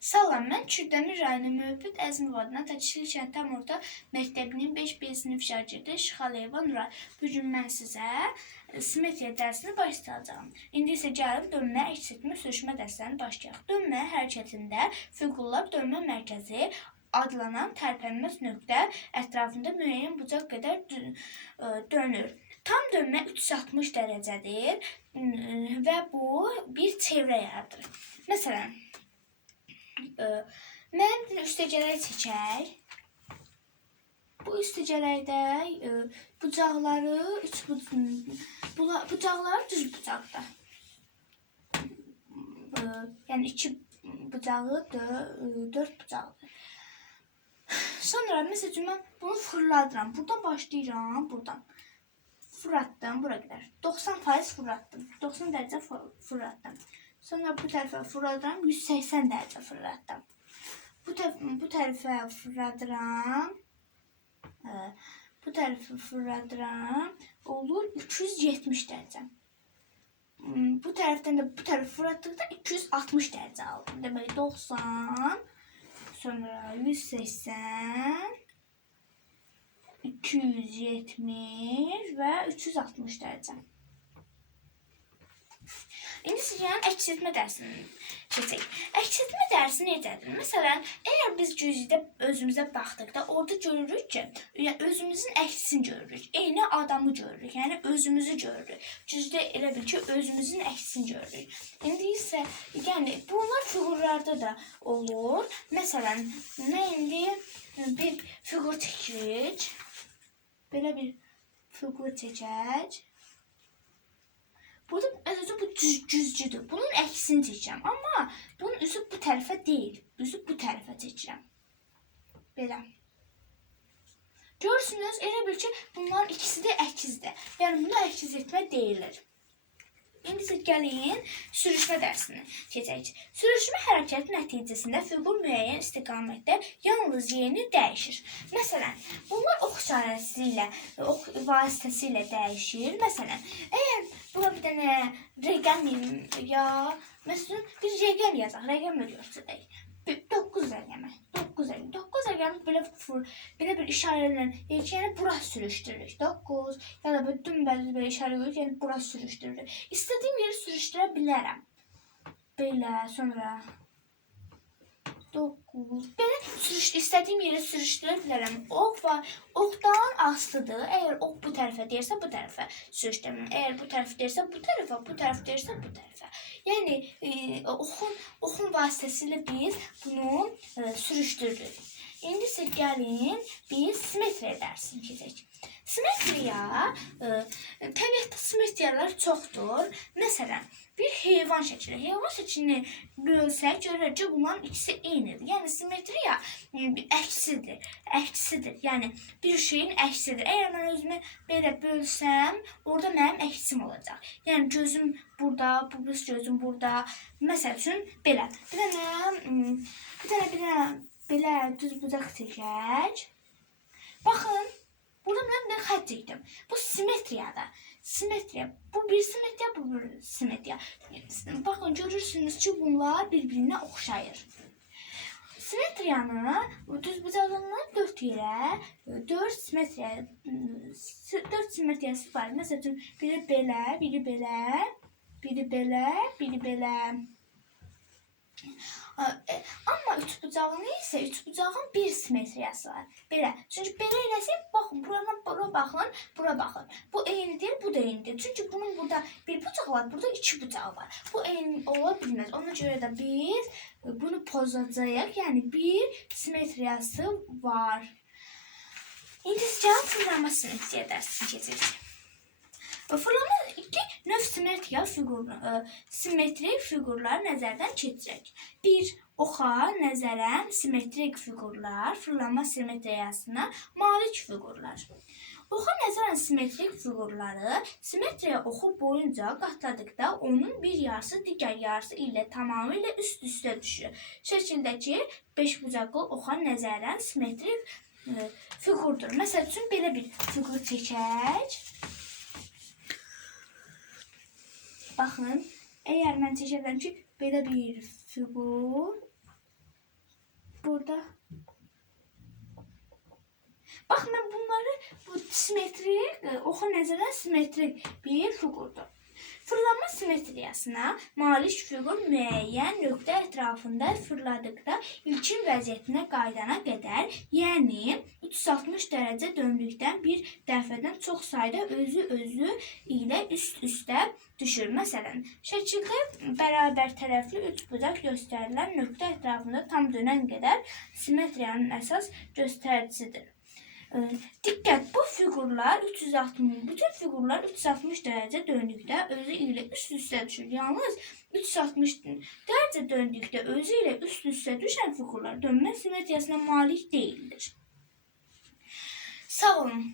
Salam, mən Kürdəmir rayonu Mövlüd Əzmov adına Təçili kənd tam orta məktəbinin 5B sinif şagirdi Şıxalıyeva Nuray. Bu gün mən sizə e, simetriya dərsini başlayacağam. İndi isə gəlib dönmə, əks etmə, sürüşmə dərslərini başlayaq. Dönmə hərəkətində fiqurlar dönmə mərkəzi adlanan tərpənməz nöqtə ətrafında müəyyən bucaq qədər ə, dönür. Tam dönmə 360 dərəcədir və bu bir çevrə yaradır. Məsələn, mən bir üstəgələr çəkək. Bu üstəgələkdə ə, bucaqları üç bucaqları düz bucaqda. Ə, yəni iki bucağı ə, dörd bucaqdır. Sonra məsəl üçün mən bunu fırladıram. Buradan başlayıram, buradan. Fırlatdım bura qədər. 90% fırlatdım. 90 dərəcə fır- fırlatdım. Sonra bu tərəfə fırladıram, 180 dərəcə fırlatdım. Bu tərəf bu tərəfə fırladıram. Ə, bu tərəfə fırladıram. Olur 370 dərəcə. Hmm, Bu tərəfdən də bu tərəfə fırlatdıqda 260 dərəcə aldım. Deməli 90 sonra 180 270 və 360 dərəcə. İndi sizin əks etmə dərsini keçək. Əks etmə dərsi necədir? Məsələn, əgər biz güzide özümüzə baxdıqda orada görürük ki, özümüzün əksini görürük. Eyni adamı görürük. Yəni özümüzü görürük. Güzide elə bil ki, özümüzün əksini görürük. İndi isə yəni bunlar fiqurlarda da olur. Məsələn, mən indi bir fiqur çəkirik. Belə bir fiqur çəkək. Burada əzəcə bu düz, düzcüdür. Bunun əksini çəkirəm. Amma bunun üzü bu tərəfə deyil. Üzü bu tərəfə çəkirəm. Belə. Görürsünüz, elə bil ki, bunların ikisi də əkizdir. Yəni buna əkiz etmə deyilir. İndi isə gəlin sürüşmə dərsini keçək. Sürüşmə hərəkəti nəticəsində fiqur müəyyən istiqamətdə yalnız yeni dəyişir. Məsələn, bunlar ox işarəsi ilə, ox vasitəsilə dəyişir. Məsələn, əgər buna bir dənə rəqəm ya məsələn bir rəqəm yazaq, rəqəmlə göstərək. 9 rəqəmi. 9 rəqəmi. 9 rəqəmi belə fır, belə bir ki, yəni bura sürüşdürürük. 9 ya da böyle dümbəz belə işarə qoyuruq, yəni bura sürüşdürürük. İstədiyim yeri sürüşdürə bilərəm. Belə, sonra 9 belə sürüş istədiyim yerə sürüşdürə bilərəm. Ox var. Oxdan asılıdır. Əgər ox bu tərəfə deyirsə, bu tərəfə sürüşdürürəm. Əgər bu tərəf deyirsə, bu tərəfə, bu tərəf deyirsə, bu tərəfə. Yəni e, oxun oxun vasitəsilə biz bunu e, sürüşdürürük. İndi isə gəlin biz simetriya dərsini keçək. Simetriya, e, təbiətdə simetriyalar çoxdur. Məsələn, bir heyvan şəkli. Heyvan şəklini bölsək görürük ki, bunların ikisi eynidir. Yəni simetriya e, bir əksidir. Əksidir. Yəni bir şeyin əksidir. Əgər mən özümü belə bölsəm, orada mənim əksim olacaq. Yəni gözüm burada, bu biz gözüm burada. Məsəl üçün belə. Bir dənə mm, bir dənə dənə belə düz bucaq çəkək. Baxın, bir xətt çəkdim. Bu simetriyadır. Simetriya. Bu bir simetriya, bu bir simetriya. Bakın görürsünüz ki bunlar birbirine oxşayır. Simetriyanı düz bucağını dört yerə, dört simetriya, dört simetriyası var. Məsəl biri belə, biri belə, biri belə, biri belə. A- e, Amma üç bucağın isə üç bucağın bir simetriyası var. Belə. Çünki belə eləsək, baxın, burana, bura baxın, bura baxın. Bu eynidir, bu da eynidir. Çünki bunun burada bir bucaq var, burada iki bucaq var. Bu eyni ola bilməz. Ona görə də biz e, bunu pozacağıq. Yəni bir simetriyası var. İndi cavab fırlama simetriya dərsini keçirik. Fırlama iki növ simetriya fiqur, e, simetrik fiqurlar nəzərdən keçirək. Bir, oxa nəzərən simetrik fiqurlar, fırlama simetriyasına malik fiqurlar. Oxa nəzərən simetrik fiqurları simetriya oxu boyunca qatladıqda onun bir yarısı digər yarısı ilə tamamilə üst-üstə düşür. Şəkildəki beş bucaqlı oxa nəzərən simetrik e, fiqurdur. Məsəl üçün belə bir fiqur çəkək. Baxın, əgər mən çəkərəm ki, belə bir fiqur burada. Bax mən bunları bu simetrik, e, oxa nəzərən simetrik bir fiqurdur. Fırlanma simetriyasına malik fiqur müəyyən nöqtə ətrafında fırladıqda ilkin vəziyyətinə qaydana qədər, yəni 360 dərəcə döndükdən bir dəfədən çox sayda özü özü ilə üst-üstə düşür. Məsələn, şəkildə bərabər tərəfli üç bucaq göstərilən nöqtə ətrafında tam dönən qədər simetriyanın əsas göstəricisidir. Ee, Diqqət, bu fiqurlar 360, bütün fiqurlar 360 dərəcə döndükdə özü ilə üst-üstə düşür. Yalnız 360 dərəcə döndükdə özü ilə üst-üstə düşən fiqurlar dönmə simetriyasına malik deyildir. Sağ olun.